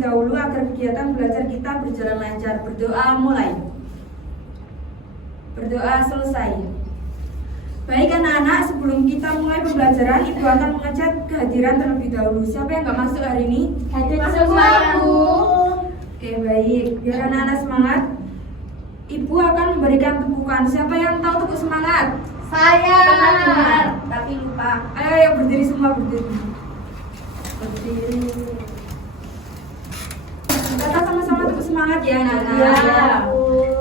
terlebih dahulu agar kegiatan belajar kita berjalan lancar. Berdoa mulai. Berdoa selesai. Baik anak-anak, sebelum kita mulai pembelajaran, Ibu akan mengecek kehadiran terlebih dahulu. Siapa yang nggak masuk hari ini? Hadir semua, Bu. Oke, baik. Biar anak-anak semangat, Ibu akan memberikan tepukan. Siapa yang tahu tepuk semangat? Saya Pernah dengar, tapi lupa. Ayo berdiri semua, berdiri. Berdiri. Kita sama-sama tepuk semangat ya anak-anak. Ya.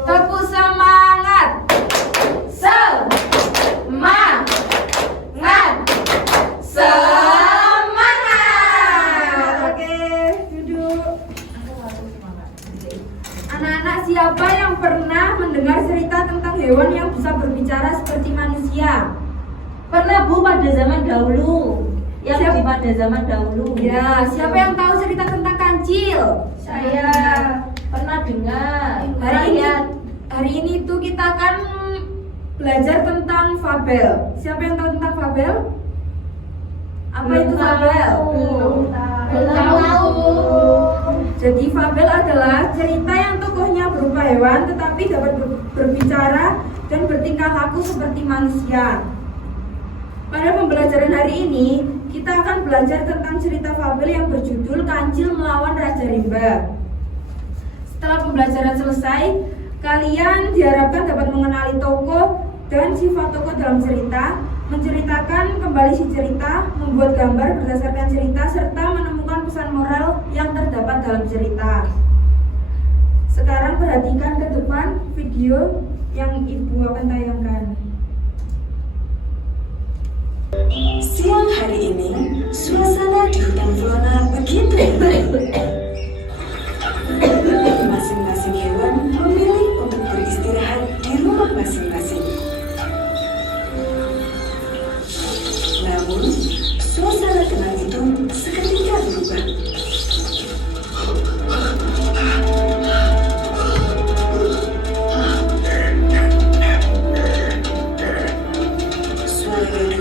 Tepuk semangat. Semangat. Semangat. Oke, duduk. Anak-anak, siapa yang pernah mendengar cerita tentang hewan yang bisa berbicara seperti manusia? Pernah, Bu, pada zaman dahulu. Siapa? Pada zaman dahulu. Ya, siapa yang tahu cerita tentang kancil? Saya pernah dengar. Hari ini tuh kita akan belajar tentang fabel. Siapa yang tahu tentang fabel? Apa itu fabel? Belum tahu. Jadi fabel adalah cerita yang tokohnya berupa hewan tetapi dapat berbicara dan bertingkah laku seperti manusia. Pada pembelajaran hari ini, kita akan belajar tentang cerita fabel yang berjudul Kancil Melawan Raja Rimba. Setelah pembelajaran selesai, kalian diharapkan dapat mengenali tokoh dan sifat tokoh dalam cerita, menceritakan kembali si cerita, membuat gambar berdasarkan cerita, serta menemukan pesan moral yang terdapat dalam cerita. Sekarang perhatikan ke depan video yang Ibu akan tayangkan. Siang hari ini, suasana di hutan Flora begitu indah. Masing-masing hewan memilih untuk beristirahat di rumah masing-masing. Namun, suasana tenang itu seketika berubah.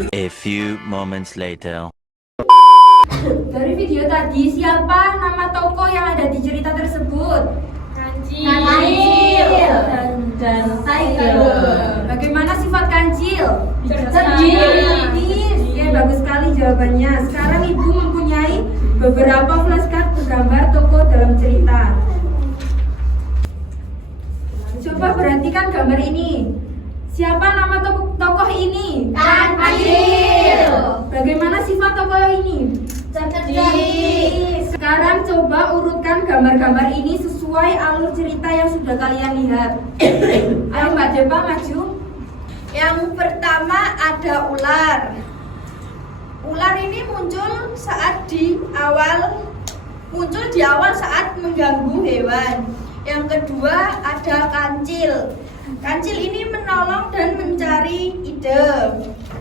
A few moments later. Dari video tadi, siapa nama tokoh yang ada di cerita tersebut? Kancil. Dan saya. Bagaimana sifat kancil? Cerdik. Oke, bagus sekali jawabannya. Sekarang Ibu mempunyai beberapa flashcard bergambar tokoh dalam cerita. Coba perhatikan gambar ini. Siapa nama tokoh ini? Kancil. Bagaimana sifat tokoh ini? Cerdik. Sekarang coba urutkan gambar-gambar ini sesuai alur cerita yang sudah kalian lihat. Ayo Mbak Depa maju. Yang pertama ada ular. Ular ini muncul di awal saat mengganggu hewan. Yang kedua ada kancil. Kancil ini menolong dan mencari ide.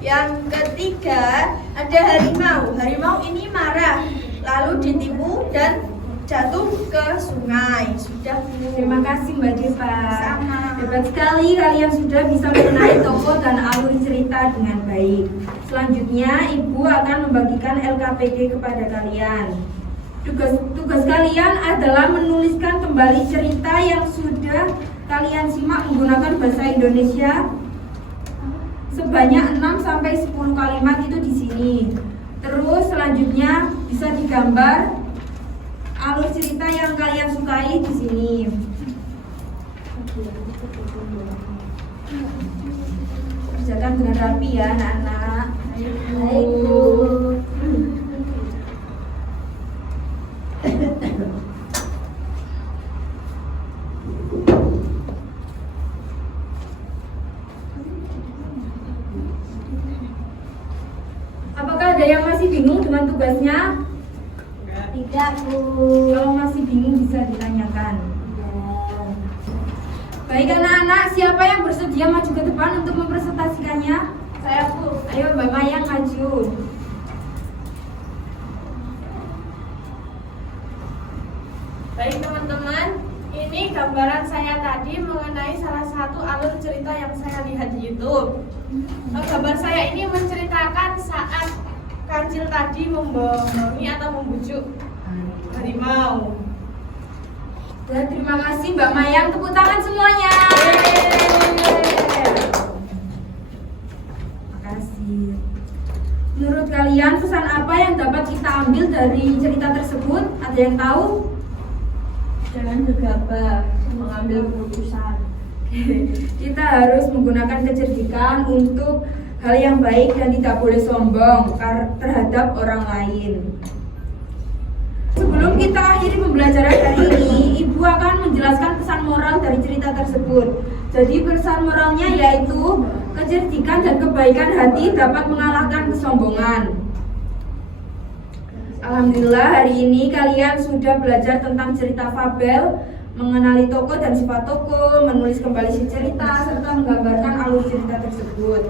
Yang ketiga ada harimau. Harimau ini marah, lalu ditipu dan jatuh ke sungai. Sudah, Bu. Terima kasih Mbak Depa. Sama. Hebat sekali kalian sudah bisa mengenali tokoh dan alur cerita dengan baik. Selanjutnya Ibu akan membagikan LKPD kepada kalian. Tugas kalian adalah menuliskan kembali cerita yang sudah kalian simak menggunakan bahasa Indonesia sebanyak 6-10 kalimat itu di sini. Terus selanjutnya bisa digambar alur cerita yang kalian sukai di sini. Kerjakan dengan rapi ya anak-anak. Baik, Bu. Apakah ada yang masih bingung dengan tugasnya? Tidak, Bu. Kalau masih bingung bisa ditanyakan. Baik anak-anak, siapa yang bersedia maju ke depan untuk mempresentasikannya? Saya, Bu. Ayo Mbak Mayang maju. Baik teman-teman, ini gambaran saya tadi mengenai salah satu alur cerita yang saya lihat di YouTube. Gambar saya ini menceritakan saat kancil tadi membohongi atau membujuk harimau. Dan terima kasih Mbak Mayang, tepuk tangan semuanya. Terima kasih. Menurut kalian pesan apa yang dapat kita ambil dari cerita tersebut? Ada yang tahu? Jangan gegabah mengambil keputusan. Kita harus menggunakan kecerdikan untuk hal yang baik dan tidak boleh sombong terhadap orang lain. Sebelum kita akhiri pembelajaran hari ini, Ibu akan menjelaskan pesan moral dari cerita tersebut. Jadi pesan moralnya yaitu kecerdikan dan kebaikan hati dapat mengalahkan kesombongan. Alhamdulillah hari ini kalian sudah belajar tentang cerita fabel, mengenali tokoh dan sifat tokoh, menulis kembali si cerita, serta menggambarkan alur cerita tersebut.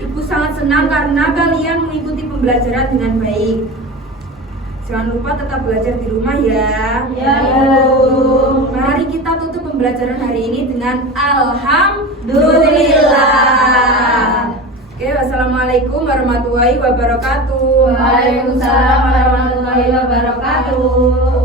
Ibu sangat senang karena kalian mengikuti pembelajaran dengan baik. Jangan lupa tetap belajar di rumah ya. Ya, Bu. Mari kita tutup pembelajaran hari ini dengan Alhamdulillah. Oke, wassalamualaikum warahmatullahi wabarakatuh. Waalaikumsalam warahmatullahi wabarakatuh.